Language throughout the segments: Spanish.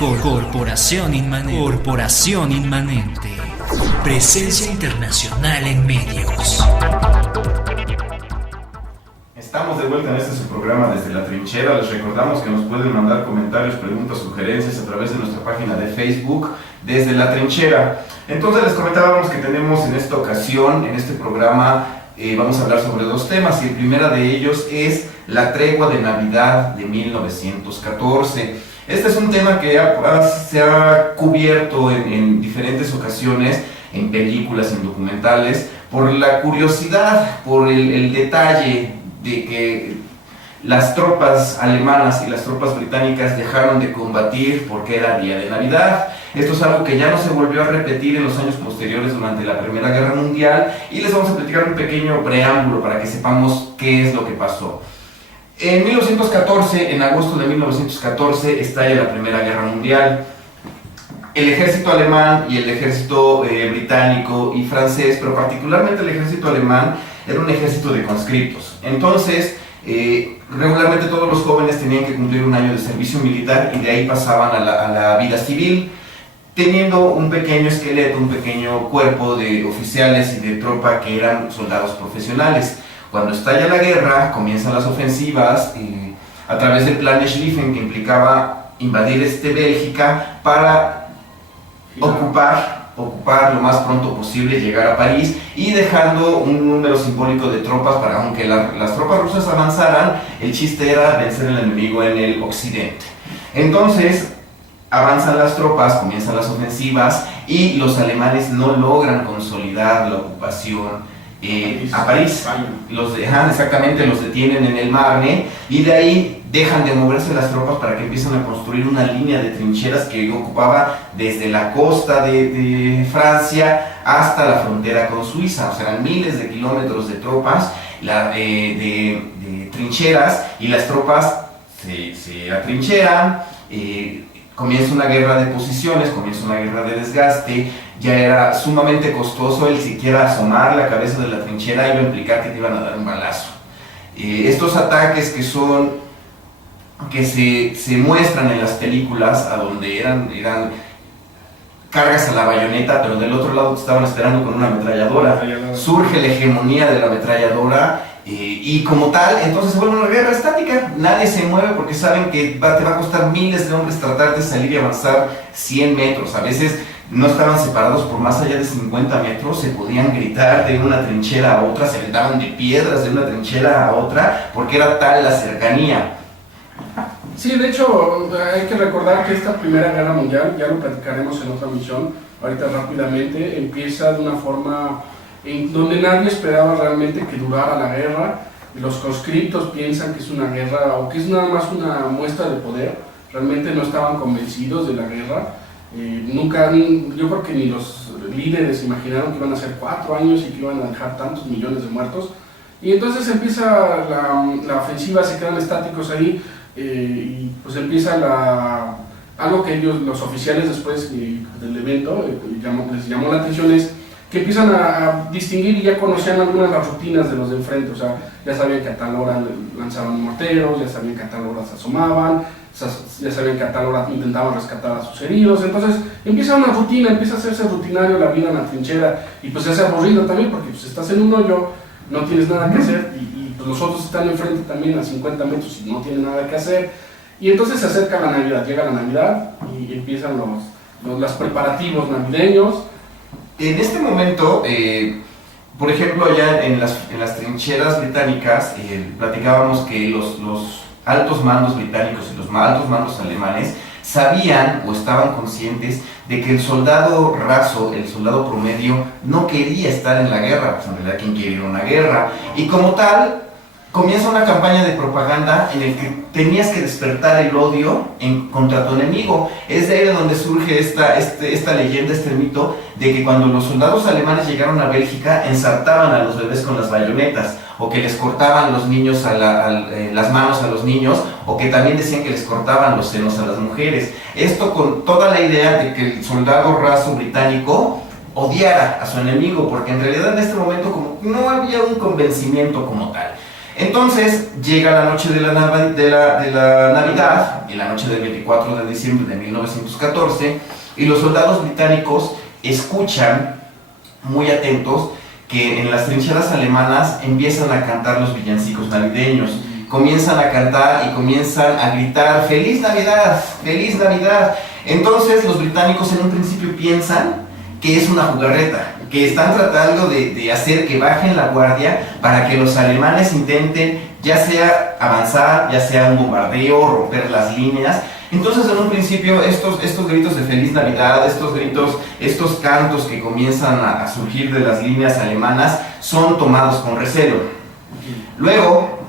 Corporación Inmanente. Presencia internacional en medios. Estamos de vuelta en este su programa Desde la Trinchera. Les recordamos que nos pueden mandar comentarios, preguntas, sugerencias a través de nuestra página de Facebook Desde la Trinchera. Entonces les comentábamos que tenemos en esta ocasión, en este programa, vamos a hablar sobre dos temas, y el primero de ellos es la tregua de Navidad de 1914. Este es un tema que se ha cubierto en diferentes ocasiones, en películas, en documentales, por la curiosidad, por el detalle de que las tropas alemanas y las tropas británicas dejaron de combatir porque era día de Navidad. Esto es algo que ya no se volvió a repetir en los años posteriores durante la Primera Guerra Mundial, y les vamos a platicar un pequeño preámbulo para que sepamos qué es lo que pasó. En 1914, en agosto de 1914, estalla la Primera Guerra Mundial. El ejército alemán y el ejército británico y francés, pero particularmente el ejército alemán, era un ejército de conscriptos. Entonces, regularmente todos los jóvenes tenían que cumplir un año de servicio militar y de ahí pasaban a la vida civil, teniendo un pequeño esqueleto, un pequeño cuerpo de oficiales y de tropa que eran soldados profesionales. Cuando estalla la guerra, comienzan las ofensivas a través del Plan Schlieffen, que implicaba invadir Bélgica para ocupar lo más pronto posible, llegar a París, y dejando un número simbólico de tropas para, aunque las tropas rusas avanzaran, el chiste era vencer al enemigo en el occidente. Entonces, avanzan las tropas, comienzan las ofensivas, y los alemanes no logran consolidar la ocupación a París. Los detienen en el Marne, y de ahí dejan de moverse las tropas para que empiecen a construir una línea de trincheras que ocupaba desde la costa de Francia hasta la frontera con Suiza. O sea, eran miles de kilómetros de tropas, de trincheras, y las tropas se atrincheran. Comienza una guerra de posiciones, comienza una guerra de desgaste. Ya era sumamente costoso el siquiera asomar la cabeza de la trinchera, iba a implicar que te iban a dar un balazo. Estos ataques que se muestran en las películas, a donde eran cargas a la bayoneta, pero del otro lado te estaban esperando con una ametralladora. Surge la hegemonía de la ametralladora, y como tal, entonces se vuelve una guerra estática. Nadie se mueve porque saben que te va a costar miles de hombres tratar de salir y avanzar 100 metros. A veces no estaban separados por más allá de 50 metros, se podían gritar de una trinchera a otra, se aventaban de piedras de una trinchera a otra, porque era tal la cercanía. Sí, de hecho, hay que recordar que esta Primera Guerra Mundial, ya lo platicaremos en otra misión, ahorita rápidamente, empieza de una forma en donde nadie esperaba realmente que durara la guerra. Los conscriptos piensan que es una guerra, o que es nada más una muestra de poder. Realmente no estaban convencidos de la guerra. Yo creo que ni los líderes imaginaron que iban a ser 4 años y que iban a dejar tantos millones de muertos. Y entonces empieza la ofensiva, se quedan estáticos ahí, y pues empieza algo que los oficiales después del evento les llamó la atención, es que empiezan a distinguir y ya conocían algunas de las rutinas de los de enfrente. O sea, ya sabían que a tal hora lanzaban morteros, ya sabían que a tal hora se asomaban, ya sabían que a tal hora intentaban rescatar a sus heridos. Entonces empieza una rutina, empieza a hacerse rutinario la vida en la trinchera, y pues se hace aburrido también, porque pues estás en un hoyo, no tienes nada que hacer, y pues los otros están enfrente también a 50 metros y no tienen nada que hacer. Y entonces se acerca la Navidad, llega la Navidad y empiezan los preparativos navideños. En este momento, por ejemplo, allá en las trincheras británicas, platicábamos que los altos mandos británicos y los altos mandos alemanes sabían o estaban conscientes de que el soldado raso, el soldado promedio, no quería estar en la guerra. Pues en realidad, ¿quién quiere ir a una guerra? Y como tal, comienza una campaña de propaganda en el que tenías que despertar el odio contra tu enemigo. Es de ahí de donde surge esta leyenda, este mito, de que cuando los soldados alemanes llegaron a Bélgica, ensartaban a los bebés con las bayonetas, o que les cortaban los niños las manos a los niños, o que también decían que les cortaban los senos a las mujeres. Esto con toda la idea de que el soldado raso británico odiara a su enemigo, porque en realidad en este momento como no había un convencimiento como tal. Entonces llega la noche de la Navidad, y la noche del 24 de diciembre de 1914, y los soldados británicos escuchan muy atentos que en las trincheras alemanas empiezan a cantar los villancicos navideños. Comienzan a cantar y comienzan a gritar ¡Feliz Navidad! ¡Feliz Navidad! Entonces los británicos en un principio piensan que es una jugarreta, que están tratando de hacer que bajen la guardia para que los alemanes intenten ya sea avanzar, ya sea un bombardeo, romper las líneas. Entonces en un principio estos gritos de Feliz Navidad, estos gritos, estos cantos que comienzan a surgir de las líneas alemanas son tomados con recelo. Luego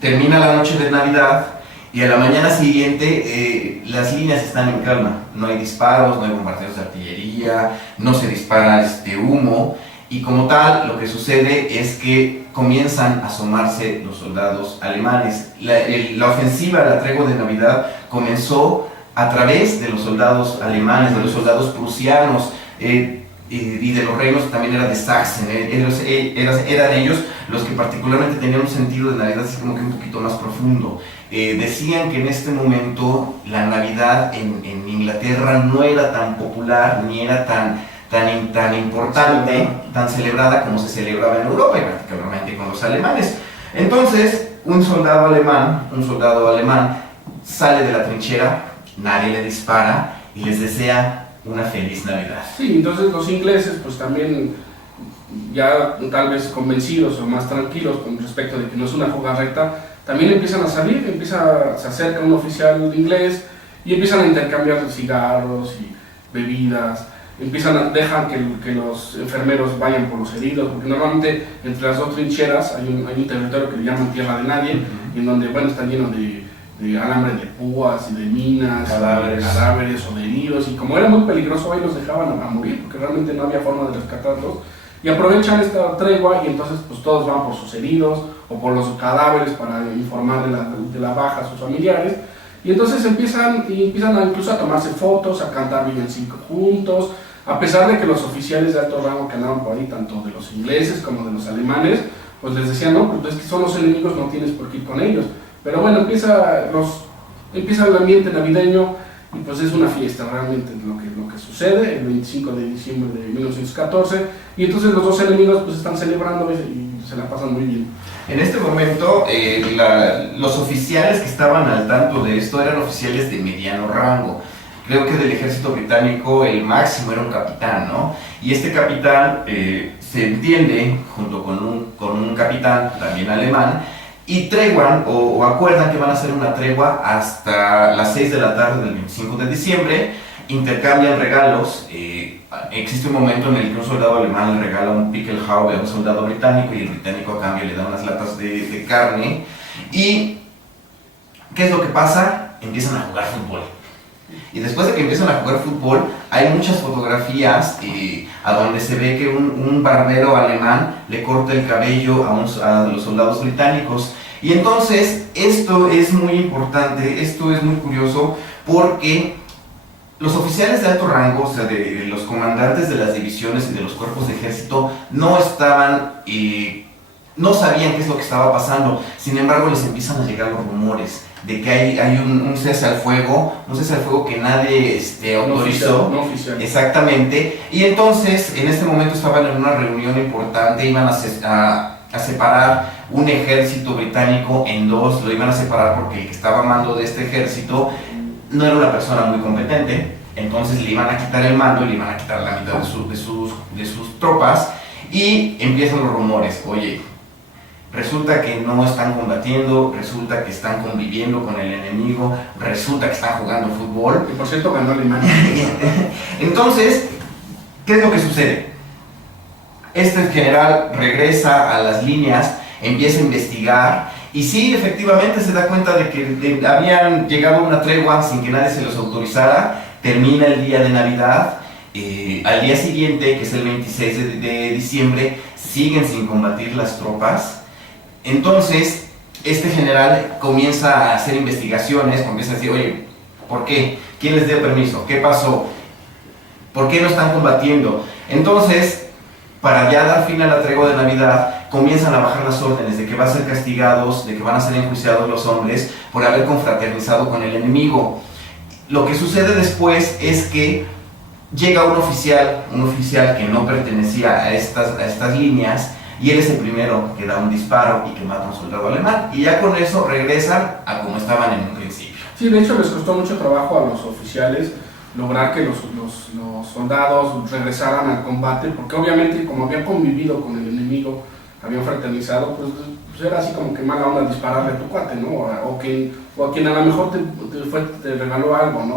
termina la noche de Navidad y a la mañana siguiente las líneas están en calma. No hay disparos, no hay bombardeos de artillería, no se dispara humo, y como tal lo que sucede es que comienzan a asomarse los soldados alemanes. La ofensiva, la tregua de Navidad comenzó a través de los soldados alemanes, de los soldados prusianos, y de los reinos también era de Sachsen. Eran ellos los que particularmente tenían un sentido de Navidad así como que un poquito más profundo. Decían que en este momento la Navidad en Inglaterra no era tan popular ni era tan importante, tan celebrada como se celebraba en Europa, y particularmente con los alemanes. Entonces un soldado alemán sale de la trinchera, nadie le dispara y les desea una feliz Navidad. Sí, entonces los ingleses pues también ya tal vez convencidos o más tranquilos con respecto de que no es una jugarreta, también empiezan a salir, se acerca un oficial inglés y empiezan a intercambiar cigarros y bebidas, dejan que los enfermeros vayan por los heridos, porque normalmente entre las dos trincheras hay un territorio que le llaman Tierra de Nadie, y en donde está lleno de alambre de púas y de minas, cadáveres o de heridos, y como era muy peligroso ahí los dejaban a morir porque realmente no había forma de rescatarlos, y aprovechan esta tregua y entonces pues todos van por sus heridos o por los cadáveres para informar de la baja a sus familiares, y entonces empiezan incluso a tomarse fotos, a cantar villancicos juntos, a pesar de que los oficiales de alto rango que andaban por ahí, tanto de los ingleses como de los alemanes, pues les decían, no, pues es que son los enemigos, no tienes por qué ir con ellos. Pero bueno, empieza el ambiente navideño y pues es una fiesta realmente lo que sucede el 25 de diciembre de 1914, y entonces los dos enemigos pues están celebrando y se la pasan muy bien. En este momento los oficiales que estaban al tanto de esto eran oficiales de mediano rango. Creo que del ejército británico el máximo era un capitán, ¿no? Y este capitán se entiende junto con un capitán también alemán, y treguan o acuerdan que van a hacer una tregua hasta las 6 de la tarde del 25 de diciembre, intercambian regalos. Existe un momento en el que un soldado alemán le regala un Pickelhaube a un soldado británico, y el británico a cambio le da unas latas de carne. ¿Y qué es lo que pasa? Empiezan a jugar fútbol. Y después de que empiezan a jugar fútbol, hay muchas fotografías a donde se ve que un barbero alemán le corta el cabello a los soldados británicos. Y entonces esto es muy importante, esto es muy curioso, porque los oficiales de alto rango, o sea, de los comandantes de las divisiones y de los cuerpos de ejército, no sabían qué es lo que estaba pasando. Sin embargo, les empiezan a llegar los rumores de que hay un cese al fuego que nadie autorizó. No oficial. Exactamente. Y entonces, en este momento estaban en una reunión importante, iban a separar un ejército británico en dos, lo iban a separar porque el que estaba a mando de este ejército no era una persona muy competente, entonces le iban a quitar el mando y le iban a quitar la mitad de sus tropas, y empiezan los rumores. Oye, resulta que no están combatiendo, resulta que están conviviendo con el enemigo, resulta que están jugando fútbol. Y por cierto ganó Alemania. Entonces, ¿qué es lo que sucede? Este general regresa a las líneas, empieza a investigar, y sí, efectivamente se da cuenta de que habían llegado a una tregua sin que nadie se los autorizara. Termina el día de Navidad. Al día siguiente, que es el 26 de diciembre, siguen sin combatir las tropas. Entonces, este general comienza a hacer investigaciones, comienza a decir, oye, ¿por qué? ¿Quién les dio permiso? ¿Qué pasó? ¿Por qué no están combatiendo? Entonces, para ya dar fin a la tregua de Navidad, comienzan a bajar las órdenes de que van a ser castigados, de que van a ser enjuiciados los hombres por haber confraternizado con el enemigo. Lo que sucede después es que llega un oficial que no pertenecía a estas líneas, y él es el primero que da un disparo y que mata a un soldado alemán, y ya con eso regresan a como estaban en un principio. Sí, de hecho les costó mucho trabajo a los oficiales lograr que los soldados regresaran al combate, porque obviamente como habían convivido con el enemigo, habían fraternizado, pues era así como que mala onda dispararle a tu cuate, ¿no? O a quien a lo mejor te regaló algo, ¿no?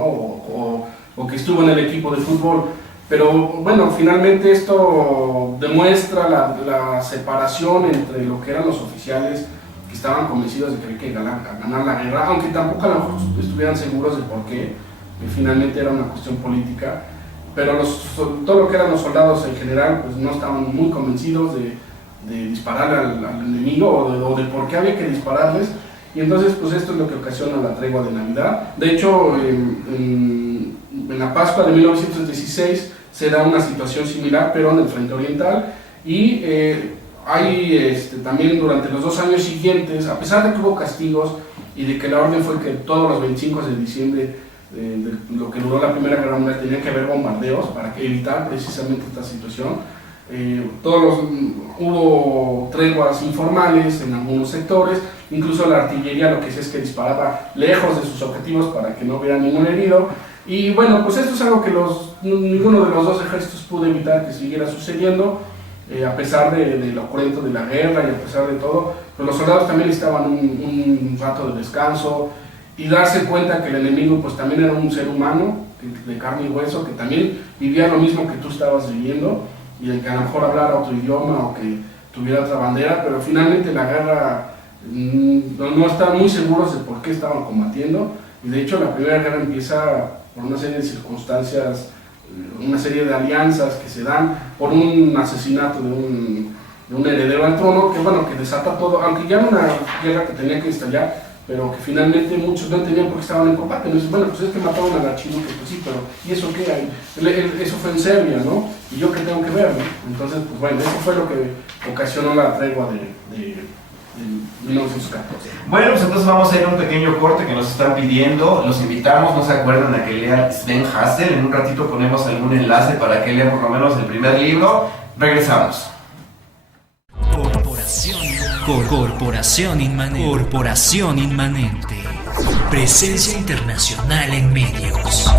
O que estuvo en el equipo de fútbol. Pero bueno, finalmente esto demuestra la separación entre lo que eran los oficiales, que estaban convencidos de que había que ganar la guerra, aunque tampoco a lo mejor estuvieran seguros de por qué, que finalmente era una cuestión política, pero todo lo que eran los soldados en general pues no estaban muy convencidos de dispararle al enemigo o de por qué había que dispararles, y entonces pues esto es lo que ocasiona la tregua de Navidad. De hecho, en la Pascua de 1916 se da una situación similar, pero en el frente oriental, y hay también durante los 2 años siguientes, a pesar de que hubo castigos y de que la orden fue que todos los 25 de diciembre de lo que duró la Primera Guerra Mundial tenía que haber bombardeos para evitar precisamente esta situación. Hubo treguas informales en algunos sectores, incluso la artillería lo que hacía es que disparaba lejos de sus objetivos para que no hubiera ningún herido, y bueno, pues esto es algo que ninguno de los dos ejércitos pudo evitar que siguiera sucediendo, a pesar de lo cruento de la guerra y a pesar de todo, pues los soldados también necesitaban un rato de descanso y darse cuenta que el enemigo pues también era un ser humano de carne y hueso, que también vivía lo mismo que tú estabas viviendo, y que a lo mejor hablara otro idioma o que tuviera otra bandera, pero finalmente la guerra no estaban muy seguros de por qué estaban combatiendo, y de hecho la Primera Guerra empieza por una serie de circunstancias, una serie de alianzas que se dan por un asesinato de un heredero al trono, que bueno, que desata todo, aunque ya era una guerra que tenía que estallar, pero que finalmente muchos no entendían por qué estaban en combate. Entonces, bueno, pues es que mataron al archiduque, pues sí, pero ¿y eso qué hay? Eso fue en Serbia, ¿no? ¿Y yo qué tengo que ver, no? Entonces, pues bueno, eso fue lo que ocasionó la tregua de 1914. Bueno, pues entonces vamos a ir a un pequeño corte que nos están pidiendo. Los invitamos, no se acuerdan, a que lean Sven Hassel. En un ratito ponemos algún enlace para que lean por lo menos el primer libro. Regresamos. Corporación Inmanente. Presencia internacional en medios.